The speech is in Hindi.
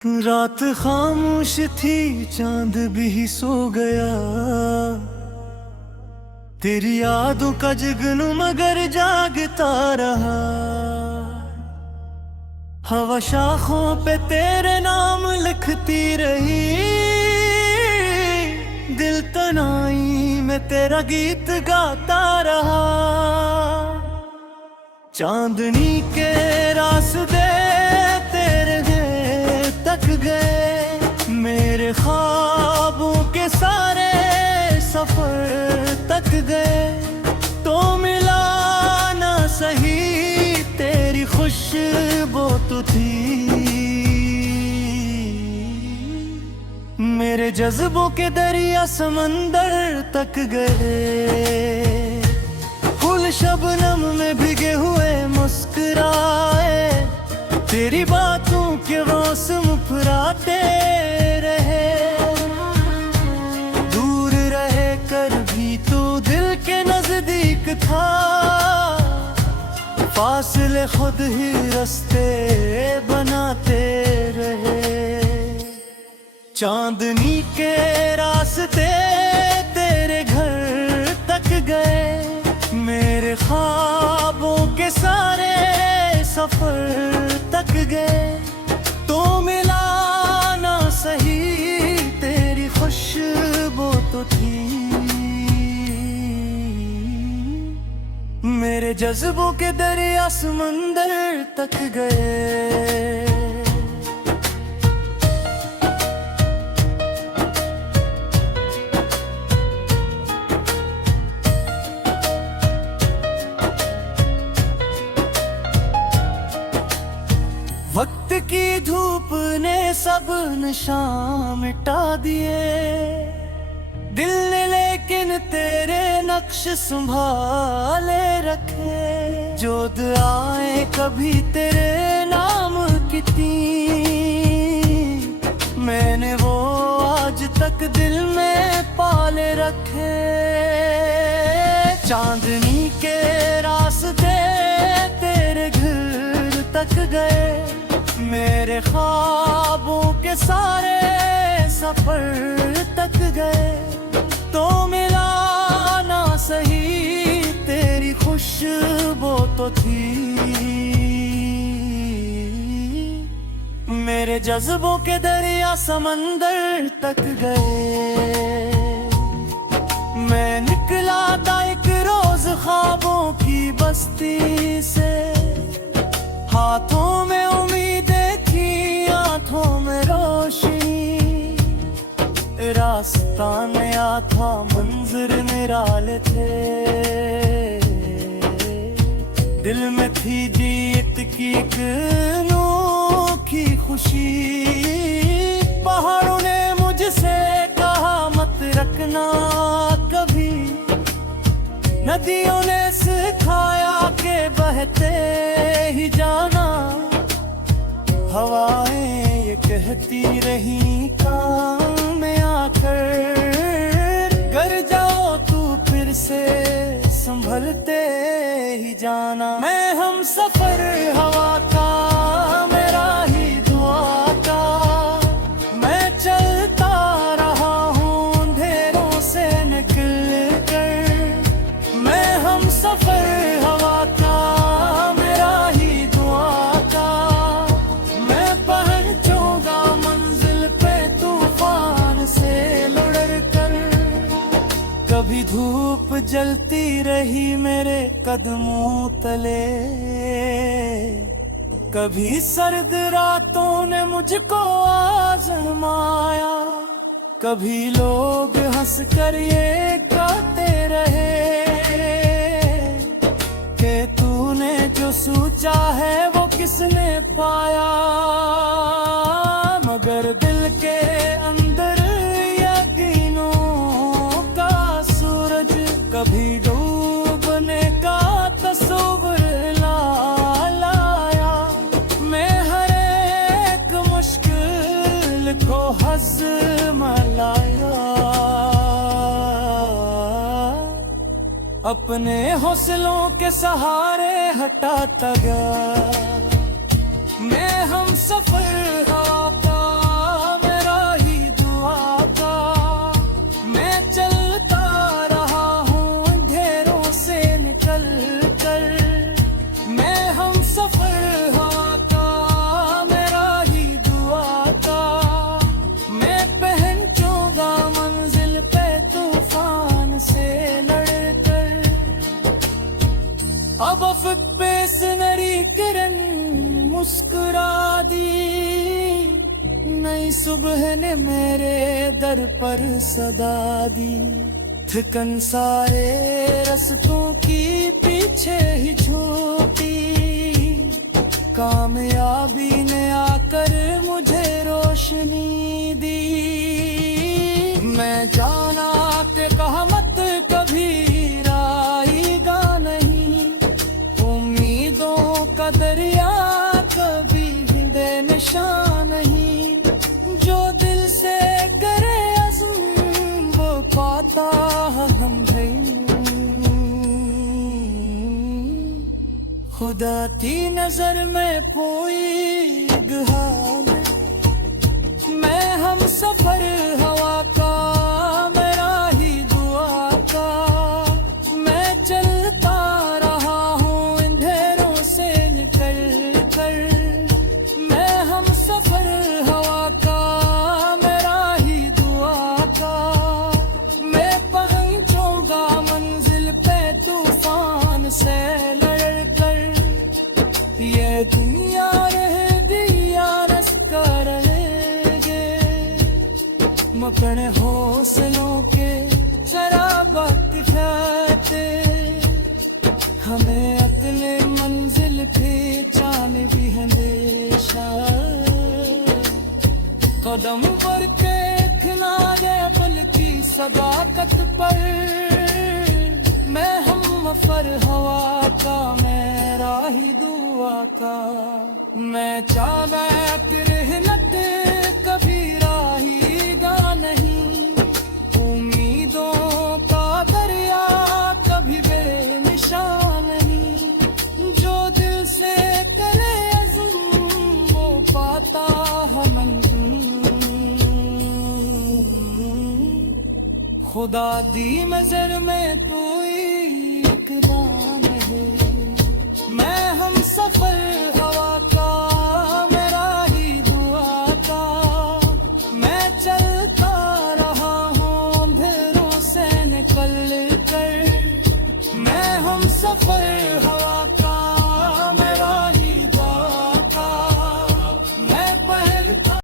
रात खामोश थी, चांद भी सो गया। तेरी यादों का जुगनू मगर जागता रहा। हवा शाखों पे तेरे नाम लिखती रही। दिल तनाई में तेरा गीत गाता रहा। चांदनी के रास्ते तेरे तक गए, मेरे ख्वाबों के सारे सफर तक गए। तो मिला ना सही, तेरी खुशबू तो थी। मेरे जज्बों के दरिया समंदर तक गए। फूल शबनम में भीगे हुए मुस्कुराए। तेरी बातों के मौसम फुराते रहे। दूर रहे कर भी तू दिल के नजदीक था। फासले खुद ही रास्ते बनाते रहे। चांदनी के रास्ते तेरे घर तक गए, मेरे ख्वाबों के सारे सफर तक गए। तो मिला ना सही, तेरी खुशबू तो थी। मेरे जज्बों के दरिया समंदर तक गए। वक्त की धूप ने सब निशान मिटा दिए। दिल ने लेकिन तेरे नक्श संभाले रखे। जो दुआएं कभी तेरे नाम की थी, मैंने वो आज तक दिल में पाले रखे। चांदनी के रास्ते तेरे घर तक गए, मेरे ख्वाबों के सारे सफर तक गए। तो मिला ना सही, तेरी खुशबू तो थी। मेरे जज्बों के दरिया समंदर तक गए। मैं निकला था एक रोज ख्वाबों की बस्ती से। हाथों में उम्मीदें थी, आंखों में रोशनी। रास्ता नया था, मंजर निराले थे। दिल में थी जीत की एक अनोखी खुशी। पहाड़ों ने मुझसे कहा मत रखना कभी। नदियों ने सिखाया के बहते ही जाना। हवाएं ये कहती रही काम में आकर, कर जाओ तू फिर से संभलते ही जाना। मैं हम सफर हवा का, मेरा ही दुआ का। मैं चलता रहा हूँ अंधेरों से निकल कर। मैं हम सफर हवा का, मेरा ही दुआ का। मैं पहुंचूंगा मंजिल पे तूफान से लड़ कर। कभी धूप जलती रही मेरे कदमों तले। कभी सर्द रातों ने मुझको आजमाया। कभी लोग हंस कर ये कहते रहे कि तूने जो सोचा है वो किसने पाया। मगर दिल के अंदर यकीनों का सूरज कभी डूबने का तस्वीर लाया। मैं हर एक मुश्किल को हज़्म लाया। अपने हौसलों के सहारे हटाता गया। मैं हम सफर हवा का नई सुबह ने मेरे दर पर सदा दी, थकन सारे रस्तों की पीछे ही छूटी, कामयाबी ने आकर मुझे रोशनी दी। मैं जाना कि कहमत कभी राएगा नहीं, उम्मीदों का दरिया कभी बेनिशान नहीं, जो दिल से करे अज़्म वो पाता हम भाई। खुदा की नजर में कोई हाल, मैं हम सफर हवा का, मेरा ही दुआ का, मैं चलता रहा हूँ अंधेरों से निकल कर, मैं हम सफर हवा का, मेरा ही दुआ का, मैं पहुंचूंगा मंजिल पे तूफान से लड़ कर, ये दुनिया रहेगी या रस्का रहेगे, मकड़े हौसलों के शराबत फैते, हमें अगले मंजिल पे जाने भी हमेशा, कदम भर के खिला दे बल्कि सदाकत पर, मैं हम फर हवा का, मेरा ही दुआ का, मैं चाहता कि रहमत कभी राहीगा नहीं, उम्मीदों का दरिया कभी बेनिशान नहीं, जो दिल से करे अज़्म वो पाता है मंज़िल। खुदा दी नज़र में तू एक बार